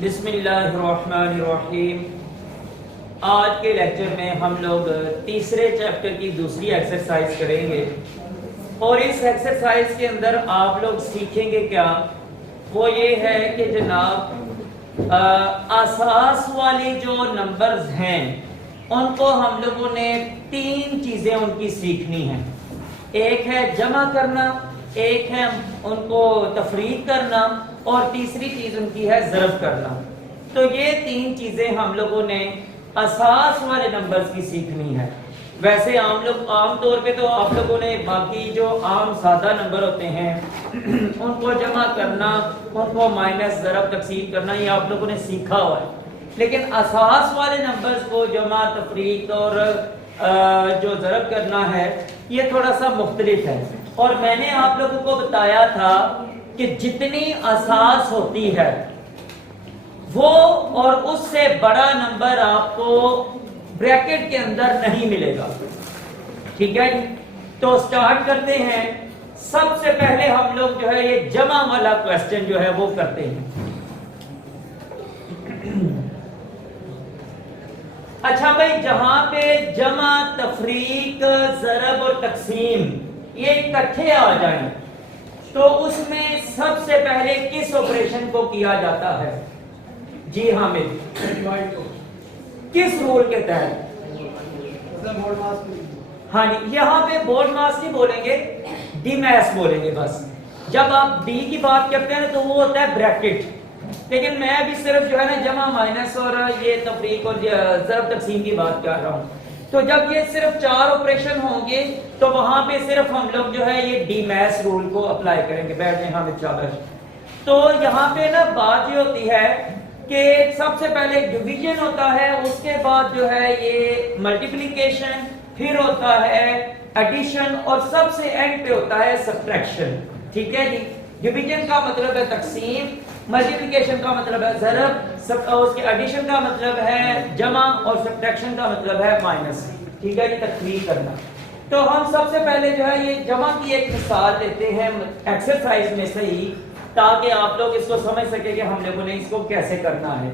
बिस्मिल्लाहिर्रहमानिर्रहीम। आज के लेक्चर में हम लोग तीसरे चैप्टर की दूसरी एक्सरसाइज करेंगे और इस एक्सरसाइज के अंदर आप लोग सीखेंगे क्या, वो ये है कि जनाब आसास वाली जो नंबर्स हैं उनको हम लोगों ने तीन चीज़ें उनकी सीखनी है। एक है जमा करना, एक है उनको तफरीक करना और तीसरी चीज उनकी है ज़रब करना। तो ये तीन चीजें हम लोगों ने असास वाले नंबर्स की सीखनी है। वैसे आम तौर पे तो आप लोगों ने बाकी जो आम सादा नंबर होते हैं उनको जमा करना, उनको माइनस ज़रब तकसीम करना, ये आप लोगों ने सीखा हुआ है। लेकिन असास वाले नंबर्स को जमा तफरीक और जो ज़रब करना है ये थोड़ा सा मुख्तलिफ है। और मैंने आप लोगों को बताया था कि जितनी असास होती है वो और उससे बड़ा नंबर आपको ब्रैकेट के अंदर नहीं मिलेगा। ठीक है, तो स्टार्ट करते हैं। सबसे पहले हम लोग जो है ये जमा वाला क्वेश्चन जो है वो करते हैं। अच्छा भाई, जहां पे जमा तफरीक ज़रब और तकसीम ये इकट्ठे आ जाएं तो उसमें सबसे पहले किस ऑपरेशन को किया जाता है? जी हामिद, किस रूल के तहत? हाँ जी, यहाँ पे बोर्ड मास नहीं बोलेंगे, डीमैस बोलेंगे बस। जब आप डी की बात करते हैं तो वो होता है ब्रैकेट, लेकिन मैं अभी सिर्फ जो है ना जमा माइनस और ये तफरीक और ज़रब तकसीम की बात कर रहा हूँ। तो जब ये सिर्फ चार ऑपरेशन होंगे तो वहां पे सिर्फ हम लोग जो है ये डीमैस रूल को अप्लाई करेंगे। बैठ जाए हामिद शाबाश। तो यहाँ पे ना बात ये होती है कि सबसे पहले डिवीजन होता है, उसके बाद जो है ये मल्टीप्लिकेशन, फिर होता है एडिशन और सबसे एंड पे होता है सब्ट्रैक्शन। ठीक है जी, डिवीजन का मतलब है तकसीम, मल्टीप्लिकेशन का मतलब है ज़रब, उसके एडिशन का मतलब है जमा और सब्ट्रैक्शन का मतलब है माइनस। ठीक है जी, तकसीम करना। तो हम सबसे पहले जो है ये जमा की एक मिसाल लेते हैं एक्सरसाइज में से ही, ताकि आप लोग इसको समझ सके कि हम लोगों ने इसको कैसे करना है।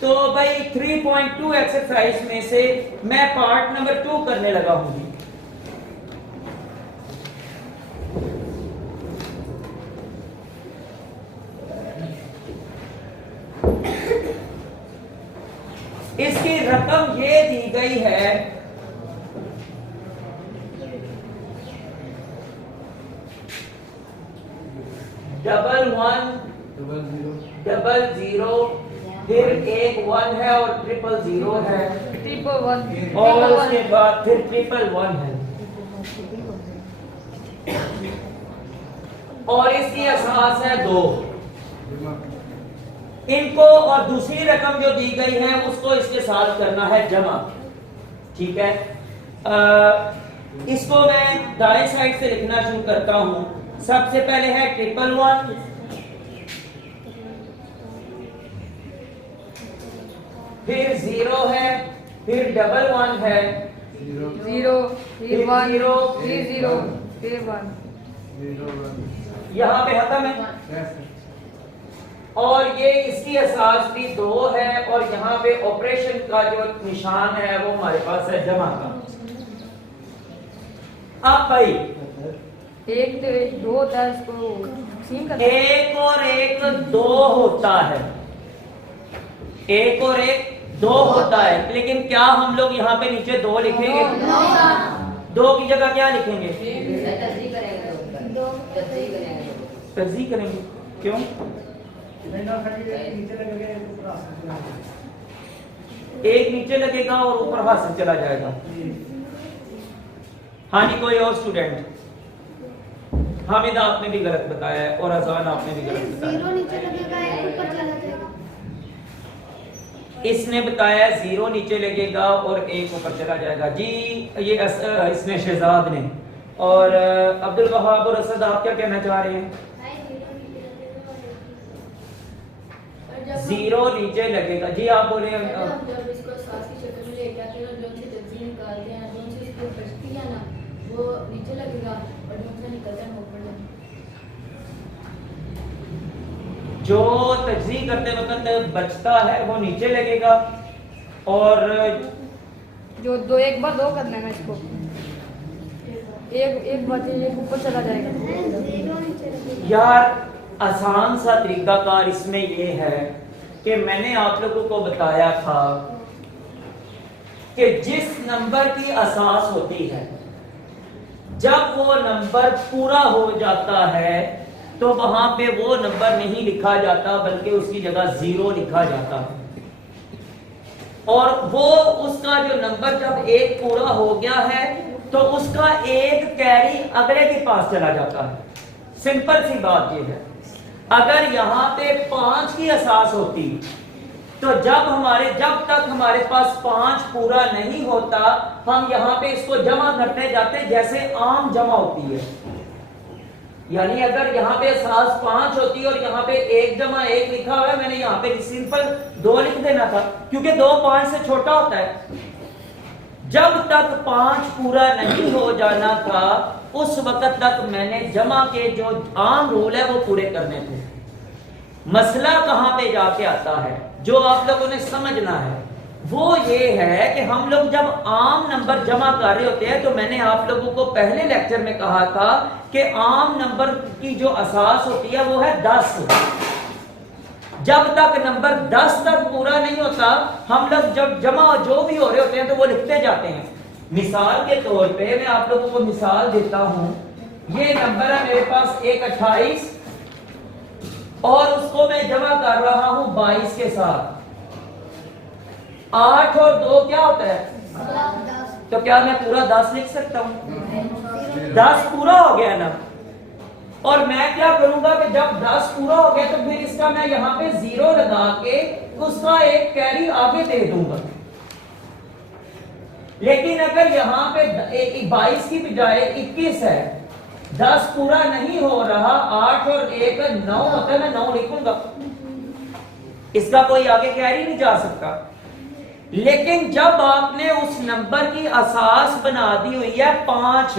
तो भाई 3.2 एक्सरसाइज में से मैं पार्ट नंबर 2 करने लगा हूँ। इसकी रकम ये दी गई है डबल वन, डबल जीरो, फिर एक वन है और ट्रिपल जीरो है, ट्रिपल वन, और उसके बाद फिर ट्रिपल वन है। और इसकी असास है 2। इनको और दूसरी रकम जो दी गई है उसको इसके साथ करना है जमा। ठीक है, इसको मैं दाएं साइड से लिखना शुरू करता हूं। सबसे पहले है ट्रिपल वन, फिर जीरो है, फिर डबल वन है, जीरो, फिर वन, जीरो, फिर जीरो, फिर वन। यहाँ पे खत्म है। और ये इसकी असास भी 2 है और यहाँ पे ऑपरेशन का जो निशान है वो हमारे पास है जमा का। अब भाई 1 2 10 को तकसीम करते हैं। 1 और 1 2 होता है, 1 और 1 2 होता है, लेकिन क्या हम लोग यहाँ पे नीचे 2 लिखेंगे? 2 की जगह क्या लिखेंगे? तर्जीह करेंगे। क्यों? एक नीचे लगेगा और ऊपर हासिल चला जाएगा। हाँ जी, कोई और स्टूडेंट? हामिद आपने भी गलत बताया है और अजान आपने भी गलत बताया। 0 नीचे लगेगा, 1 ऊपर चला जाएगा। इसने बताया 0 नीचे लगेगा और 1 ऊपर चला जाएगा। जी ये इसने शहजाद ने। और अब्दुल वहाब और असद आप क्या कहना चाह रहे हैं? 0 नीचे लगेगा। जी आप बोले। जब इसको सास की शक्ल में लेके आते हैं और जो से तस्वीर निकालते हैं, जो से इसको बचती है ना, वो नीचे लगेगा और जो से निकलता है ऊपर लगेगा। जो तजज़ीह करते वक्त बचता है वो नीचे लगेगा, और जो दो एक बार दो करना है इसको, एक बचे एक ऊपर चला जाएगा। यार आसान सा तरीकाकार इसमें ये है कि मैंने आप लोगों को बताया था कि जिस नंबर की असास होती है, जब वो नंबर पूरा हो जाता है तो वहां पे वो नंबर नहीं लिखा जाता बल्कि उसकी जगह 0 लिखा जाता है। और वो उसका जो नंबर जब एक पूरा हो गया है तो उसका एक कैरी अगले के पास चला जाता है। सिंपल सी बात ये है, अगर यहां पे 5 की असास होती तो जब तक हमारे पास 5 पूरा नहीं होता, हम यहां पे इसको जमा करते जाते जैसे आम जमा होती है। यानी अगर यहाँ पे असास 5 होती और यहाँ पे 1 जमा 1 लिखा हुआ है, मैंने यहाँ पे सिंपल 2 लिख देना था क्योंकि 2 5 से छोटा होता है। जब तक 5 पूरा नहीं हो जाना था उस वक्त तक मैंने जमा के जो आम रूल है वो पूरे करने थे। मसला कहां पे जाके आता है, जो आप लोगों ने समझना है वो ये है कि हम लोग जब आम नंबर जमा कर रहे होते हैं, तो मैंने आप लोगों को पहले लेक्चर में कहा था कि आम नंबर की जो असास होती है वो है 10। जब तक नंबर 10 तक पूरा नहीं होता, हम लोग जब जमा जो भी हो रहे होते हैं तो वो लिखते जाते हैं। मिसाल के तौर पे मैं आप लोगों को मिसाल देता हूं, ये नंबर है मेरे पास एक 28 और उसको मैं जमा कर रहा हूं 22 के साथ। 8 और 2 क्या होता है? तो क्या मैं पूरा 10 लिख सकता हूं? 10 पूरा हो गया ना। और मैं क्या करूंगा कि जब 10 पूरा हो गया तो फिर इसका मैं यहां पे 0 लगा के उसका एक कैरी आगे दे दूंगा। लेकिन अगर यहां पे 22 की बजाय 21 है, 10 पूरा नहीं हो रहा, 8 और 1 9 होता है, मैं 9 लिखूंगा, इसका कोई आगे कैरी नहीं जा सकता। लेकिन जब आपने उस नंबर की असास बना दी हुई है 5,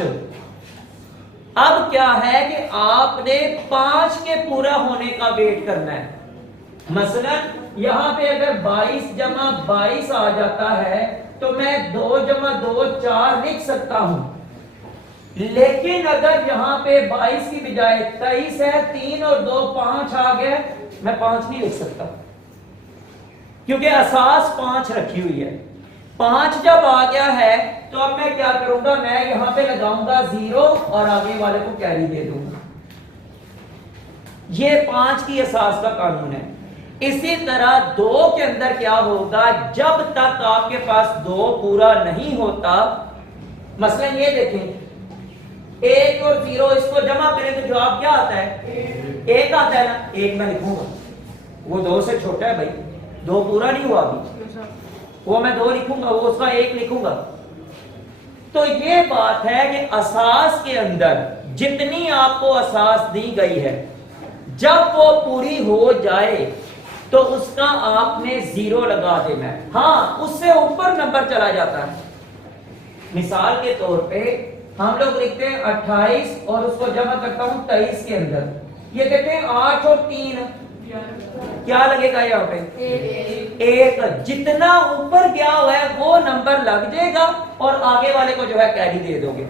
अब क्या है कि आपने 5 के पूरा होने का वेट करना है। मसलन यहां पे अगर 22 जमा 22 आ जाता है तो मैं 2 जमा 2 4 लिख सकता हूं। लेकिन अगर यहां पे 22 की बजाय 23 है, 3 और 2 5 आ गए, मैं 5 नहीं लिख सकता क्योंकि असास 5 रखी हुई है। 5 जब आ गया है तो अब मैं क्या करूंगा, मैं यहां पे लगाऊंगा 0 और आगे वाले को कैरी दे दूंगा। ये 5 की असास का कानून है। इसी तरह 2 के अंदर क्या होगा, जब तक आपके पास 2 पूरा नहीं होता, मसलन ये देखें 1 और 0 इसको जमा करें तो जवाब क्या आता है? 1 आता है ना। 1 मैं लिखूंगा, वो 2 से छोटा है भाई, 2 पूरा नहीं हुआ अभी, वो मैं 2 लिखूंगा, वो उसका 1 लिखूंगा। तो ये बात है कि असास के अंदर जितनी आपको असास दी गई है, जब वो पूरी हो जाए तो उसका आपने 0 लगा देना है। हाँ, उससे ऊपर नंबर चला जाता है। मिसाल के तौर पे हम लोग लिखते हैं 28 और उसको जमा करता हूं 23 के अंदर, ये कहते हैं 8 और 3 क्या लगेगा यहाँ पे? 1। जितना ऊपर गया हुआ है वो नंबर लग जाएगा और आगे वाले को जो है कैरी दे दोगे।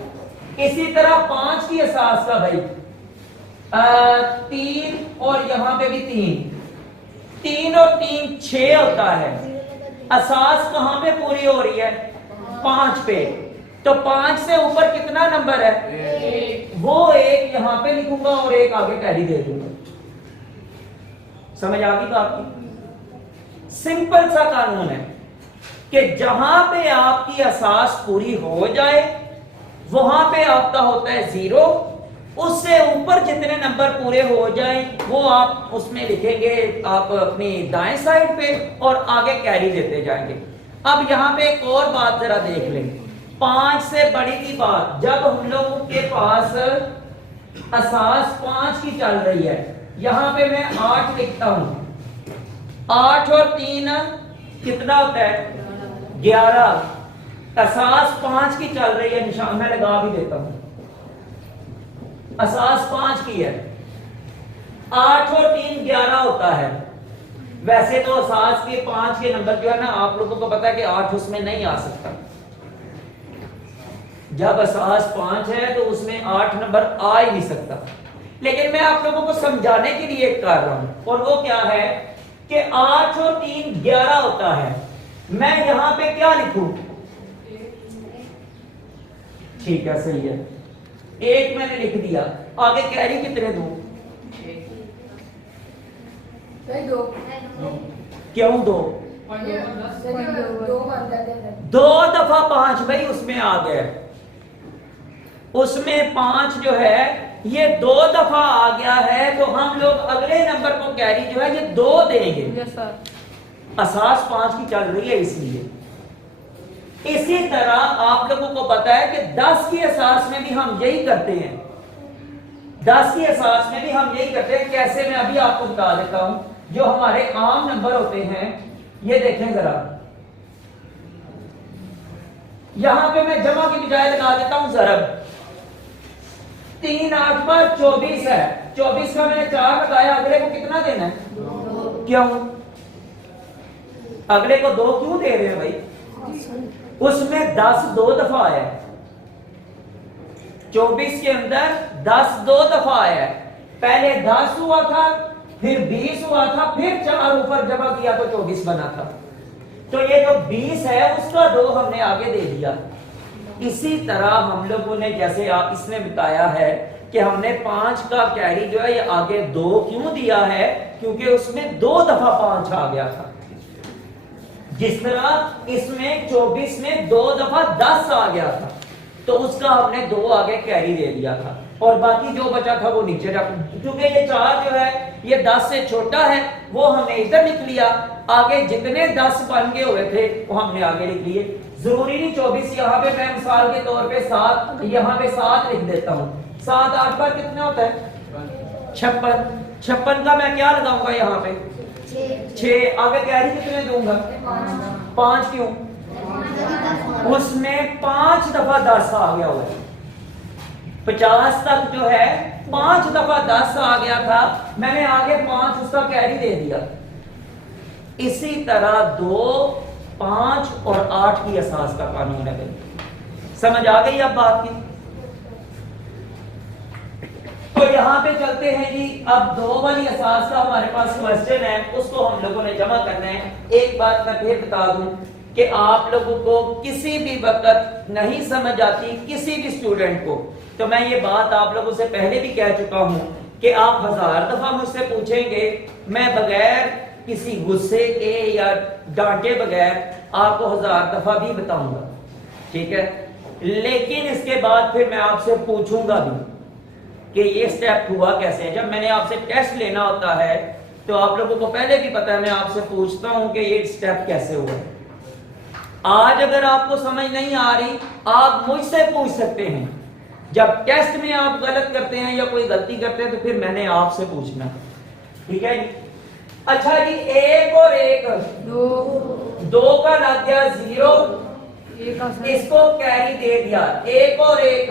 इसी तरह 5 की असास का भाई 3 और यहां पे भी 3 और 3 6 होता है। असास कहां पे पूरी हो रही है? 5 पे। तो 5 से ऊपर कितना नंबर है? वो 1 यहां पे लिखूंगा और 1 आगे कैरी दे दूंगा। समझ आ गई बात की? सिंपल सा कानून है कि जहां पे आपकी असास पूरी हो जाए वहां पे आपका होता है 0, उससे ऊपर जितने नंबर पूरे हो जाएं वो आप उसमें लिखेंगे आप अपनी दाएं साइड पे और आगे कैरी देते जाएंगे। अब यहां पे एक और बात जरा देख लें, 5 से बड़ी की बात, जब हम लोगों के पास असास 5 की चल रही है, यहां पे मैं 8 लिखता हूं, 8 और 3 कितना होता है? 11। असास 5 की चल रही है, निशान मैं लगा भी देता हूं, असास 5 की है। 8 और 3 11 होता है। वैसे तो असास के 5 के नंबर जो है ना, आप लोगों को पता है कि 8 उसमें नहीं आ सकता। जब असास 5 है तो उसमें 8 नंबर आ ही नहीं सकता। लेकिन मैं आप लोगों को समझाने के लिए कर रहा हूं, और वो क्या है कि 8 और 3 11 होता है। मैं यहां पे क्या लिखूं? ठीक है, सही है, 1 मैंने लिख दिया। आगे कैरी कितने दूं? सही 2 क्यों 2? 2 बन जाते हैं। 2 दफा 5 भाई उसमें आ गए। उसमें 5 जो है ये 2 दफा आ गया है, तो हम लोग अगले नंबर को कैरी जो है ये 2 देंगे। Yes sir. असास 5 की चल रही है इसलिए। इसी तरह आप लोगों को पता है कि 10 की असास में भी हम यही करते हैं। 10 की असास में भी हम यही करते हैं। कैसे? मैं अभी आपको बता देता हूं। जो हमारे आम नंबर होते हैं, ये देखें जरा, यहां पे मैं जमा की बजाय लगा देता हूं जरब। 3 8 पर 24 है। 24 का मैंने 4 लगाया, अगले को कितना देना है? 2। क्यों? अगले को 2 क्यों दे रहे हैं भाई? उसमें 10 2 दफा आया है। 24 के अंदर 10 2 दफा आया है। पहले 10 हुआ था, फिर 20 हुआ था, फिर 4 ऊपर जमा किया तो 24 बना था। तो ये जो 20 है उसका 2 हमने आगे दे दिया। इसी तरह हम लोगों ने, जैसे आप इसमें बताया है कि हमने 5 का कैरी जो है ये आगे 2 क्यों दिया है? क्योंकि उसमें 2 दफा 5 आ गया था। जिस तरह इसमें 24 में 2 दफा 10 आ गया था, तो उसका हमने 2 आगे कैरी दे दिया था, और बाकी जो बचा था वो नीचे रख। क्योंकि ये 4 जो है ये 10 से छोटा है, वो हमने इधर लिख लिया। आगे जितने 10 बन गए हुए थे वो हमने आगे लिख लिए। जरूरी नहीं 24, यहाँ पे मैं मिसाल के तौर पे 7, यहाँ पे 7 लिख देता हूँ। 7 8 पर कितना होता है? 56। 56 का मैं क्या लगाऊंगा यहाँ पे? 6। आगे कैरी कितने दूंगा? 5 क्यों? उसमें 5 दफा 10 आ गया हुआ है। 50 तक जो है 5 दफा 10 आ गया था, मैंने आगे 5 उसका कैरी दे दिया। इसी तरह 2 5 और 8 की असास का कानून है। समझ आ गई अब बात की? तो यहां पे चलते हैं जी। अब 2 वाली असास का हमारे पास क्वेश्चन है, उसको हम लोगों ने जमा करना है। एक बात मैं फिर बता दूं कि आप लोगों को किसी भी वक्त नहीं समझ आती किसी भी स्टूडेंट को, तो मैं ये बात आप लोगों से पहले भी कह चुका हूं कि आप 1000 दफा मुझसे पूछेंगे, मैं बगैर किसी गुस्से के या डांटे बगैर आपको 1000 दफा भी बताऊंगा, ठीक है? लेकिन इसके बाद फिर मैं आपसे पूछूंगा भी कि ये स्टेप हुआ कैसे। जब मैंने आपसे टेस्ट लेना होता है तो आप लोगों को पहले भी पता है, मैं आपसे पूछता हूं कि ये स्टेप कैसे हुआ। आज अगर आपको समझ नहीं आ रही, आप मुझसे पूछ सकते हैं। जब टेस्ट में आप गलत करते हैं या कोई गलती करते हैं तो फिर मैंने आपसे पूछना, ठीक है जी? अच्छा जी, 1 और 1 2 का लग गया 0, इसको कैरी दे दिया। 1 और 1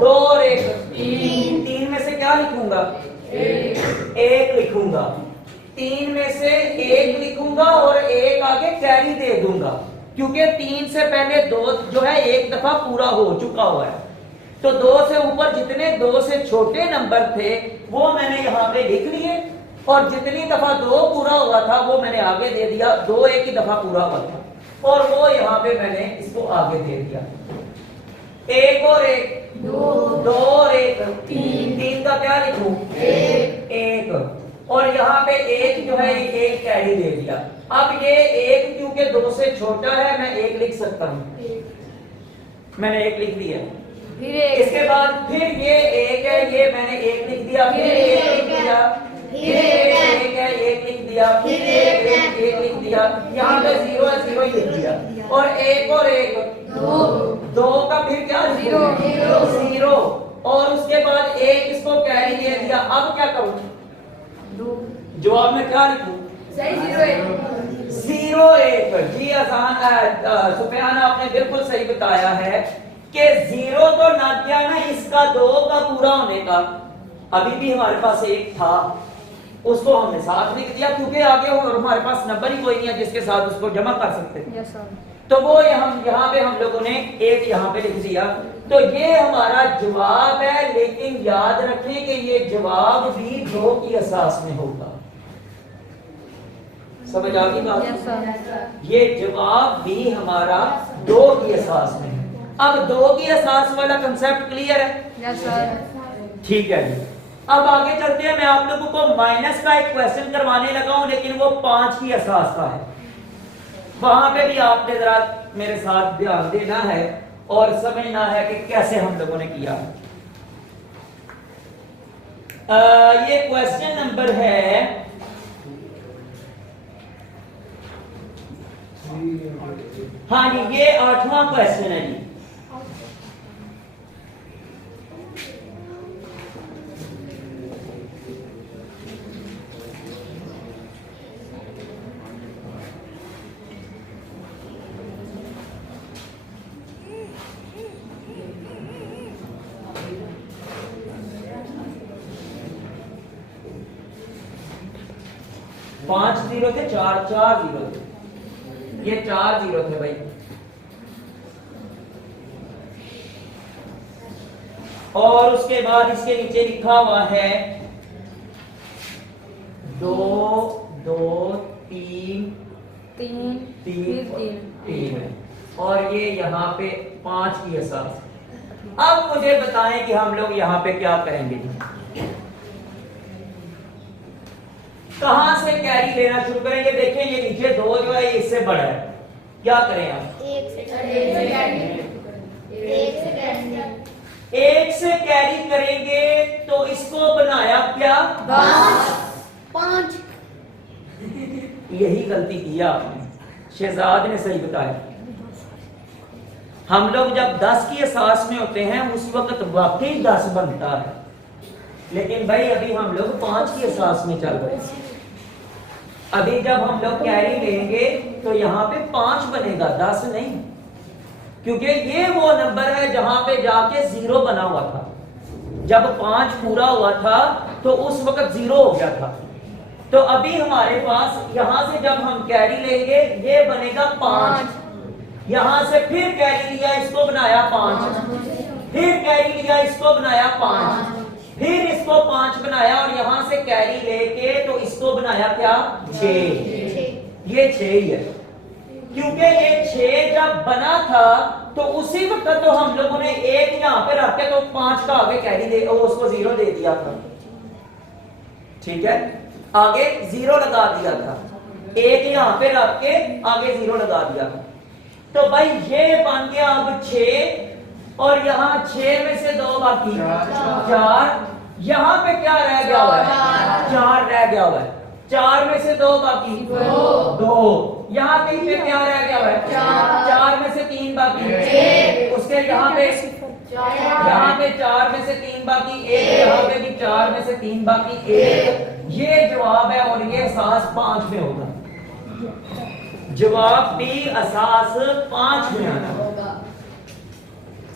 2 और 1 3 में से क्या लिखूंगा? 1 लिखूंगा। 3 में से 1 लिखूंगा और 1 आगे कैरी दे दूंगा, क्योंकि 3 से पहले 2 जो है 1 दफा पूरा हो चुका हुआ है। तो 2 से ऊपर जितने 2 से छोटे नंबर थे वो मैंने यहाँ पे लिख लिए, और जितनी दफा 2 पूरा हुआ था वो मैंने आगे दे दिया। 2 एक ही दफा पूरा हुआ था और वो यहाँ पे मैंने इसको आगे दे दिया। 1 और 1 2 और 1 3 का क्या लिखूं? 1 और यहाँ पे 1 जो है 1 कैरी दे दिया। अब ये 1 क्योंकि 2 से छोटा है मैं 1 लिख सकता हूँ, मैंने 1 लिख दिया। इसके बाद फिर ये 1 है, ये मैंने 1 लिख दिया, फिर 1 लिख दिया, फिर 1 है 1 लिख दिया, फिर 1 लिख दिया। यहाँ पे 0 है 0 लिख दिया। और 1 और 1 2 का फिर क्या? 0 और उसके बाद 1 इसको कैरी दे दिया। अब क्या करूं? जवाब में क्या लिखूं? सही 0 1 जी आसान है। सुफियान आपने बिल्कुल सही बताया है कि 0 तो ना क्या ना इसका 2 का पूरा होने का, अभी भी हमारे पास एक था, उसको हमने साथ लिख दिया क्योंकि आगे और हमारे पास नंबर ही कोई नहीं है जिसके साथ उसको जमा कर सकते थे। Yes sir. तो वो हम यहाँ पे हम लोगों ने एक यहाँ पे लिख दिया। तो ये हमारा जवाब है, लेकिन याद रखें कि ये जवाब भी 2 की असास में होगा। समझ आ गई बात? Yes sir. ये जवाब भी हमारा 2 की असास में है। अब 2 की असास वाला कंसेप्ट क्लियर है? Yes sir. ठीक है जी। अब आगे चलते हैं। मैं आप लोगों को माइनस का एक क्वेश्चन करवाने लगा हूं, लेकिन वो 5 की असास का है। वहां पे भी आपने जरा मेरे साथ ध्यान देना है और समझना है कि कैसे हम लोगों ने किया। ये क्वेश्चन नंबर है हाँ जी, ये 8वां क्वेश्चन है जी। पांच जीरो थे, चार जीरो थे, ये 4 जीरो थे भाई। और उसके बाद इसके नीचे लिखा हुआ है 2 2 3 3 फिर 3 और ये यहाँ पे 5 की असास। अब मुझे बताएं कि हम लोग यहाँ पे क्या करेंगे जी। कहां से कैरी लेना शुरू करेंगे? देखें ये नीचे 2 जो है इससे बड़ा है, क्या करें आप? एक से कैरी करेंगे तो इसको बनाया क्या? 5। यही गलती किया आपने, शहजाद ने सही बताया। हम लोग जब 10 की असास में होते हैं उस वक्त वाकई 10 बनता है, लेकिन भाई अभी हम लोग 5 की असास में चल रहे हैं। अभी जब हम लोग कैरी लेंगे तो यहाँ पे 5 बनेगा, 10 नहीं, क्योंकि ये वो नंबर है जहां पे जाके 0 बना हुआ था। जब 5 पूरा हुआ था तो उस वक्त 0 हो गया था। तो अभी हमारे पास यहां से जब हम कैरी लेंगे ये बनेगा 5। यहां से फिर कैरी लिया, इसको बनाया 5, फिर कैरी लिया, इसको बनाया 5, फिर इसको 5 बनाया और यहां से कैरी लेके तो इसको बनाया क्या? 6। ये 6 ही है, क्योंकि ये 6 जब बना था तो उसी वक्त तो हम लोगों ने 1 यहां पे रख के तो 5 का आगे कैरी दे उसको 0 दे दिया था। ठीक है, आगे 0 लगा दिया था, 1 यहां पे रख के आगे 0 लगा दिया था। तो भाई ये बन गया अब 6 और यहाँ 6 में से 2 बाकी 4। यहाँ पे क्या रह गया हुआ है? 4 रह गया हुआ है। 4 में से 2 बाकी 2। यहाँ 3 पे क्या रह गया हुआ है? 4 में से 3 बाकी। उसके यहाँ पे 4 में से 3 बाकी 1, यहाँ पे भी 4 में से 3 बाकी 1। ये जवाब है और ये असास 5 में होगा। जवाब भी असास 5 में आना होगा।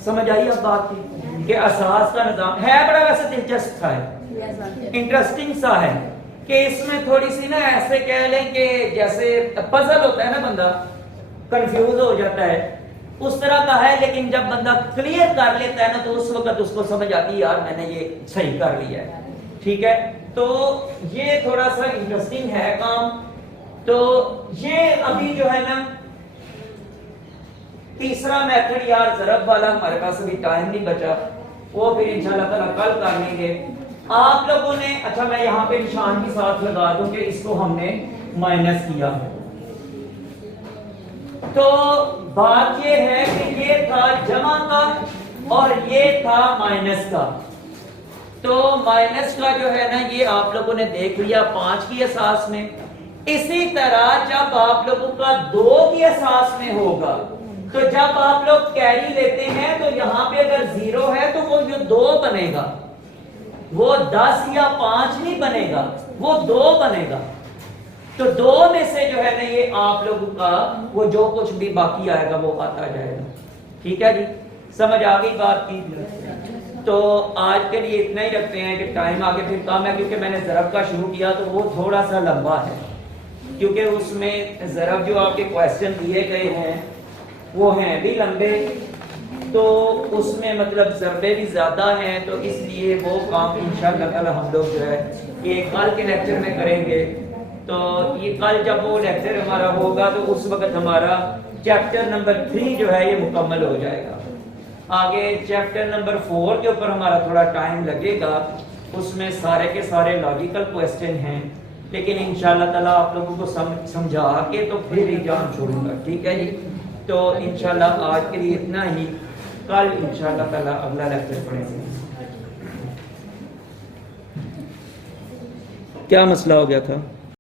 समझ आई अब बात की कि असास का निजाम है बड़ा वैसे दिलचस्प सा है, इंटरेस्टिंग सा है कि इसमें थोड़ी सी ना ऐसे कह लें कि जैसे पजल होता है ना, बंदा कंफ्यूज हो जाता है, उस तरह का है। लेकिन जब बंदा क्लियर कर लेता है ना तो उस वक्त उसको समझ आती है यार मैंने ये सही कर लिया है। ठीक है, तो ये थोड़ा सा इंटरेस्टिंग है काम। तो ये अभी जो है ना तीसरा मेथड यार ज़रब वाला हमारे पास अभी टाइम नहीं बचा, वो फिर इंशाल्लाह ताला कल कर लेंगे। आप लोगों ने अच्छा मैं यहाँ पे निशान के साथ लगा दूं कि इसको हमने माइनस किया है। तो बात ये है कि ये था जमा का और ये था माइनस का। तो माइनस का जो है ना ये आप लोगों ने देख लिया 5 की असास में। इसी तरह जब आप लोगों का 2 की असास में होगा तो जब आप लोग कैरी लेते हैं तो यहां पे अगर 0 है तो वो जो 2 बनेगा वो 10 या 5 नहीं बनेगा, वो 2 बनेगा। तो 2 में से जो है ना ये आप लोगों का वो जो कुछ भी बाकी आएगा वो आता जाएगा। ठीक है जी, समझ आ गई बात की? तो आज के लिए इतना ही रखते हैं कि टाइम आगे फिर कम है, क्योंकि मैंने ज़रब का शुरू किया तो वो थोड़ा सा लंबा है, क्योंकि उसमें ज़रब जो आपके क्वेश्चन दिए गए हैं वो हैं भी लंबे, तो उसमें मतलब ज़रबे भी ज़्यादा हैं, तो इसलिए वो काम इंशाअल्लाह ताला हम लोग जो है ये कल के लेक्चर में करेंगे। तो ये कल जब वो लेक्चर हमारा होगा तो उस वक्त हमारा चैप्टर नंबर 3 जो है ये मुकम्मल हो जाएगा। आगे चैप्टर नंबर 4 के ऊपर हमारा थोड़ा टाइम लगेगा, उसमें सारे के सारे लॉजिकल क्वेश्चन हैं, लेकिन इंशाअल्लाह ताला आप लोगों को समझा के तो फिर एग्जाम छोड़ूंगा, ठीक है जी। तो इंशाअल्लाह आज के लिए इतना ही, कल इंशाअल्लाह ताला अगला लेक्चर पढ़ेंगे। क्या मसला हो गया था?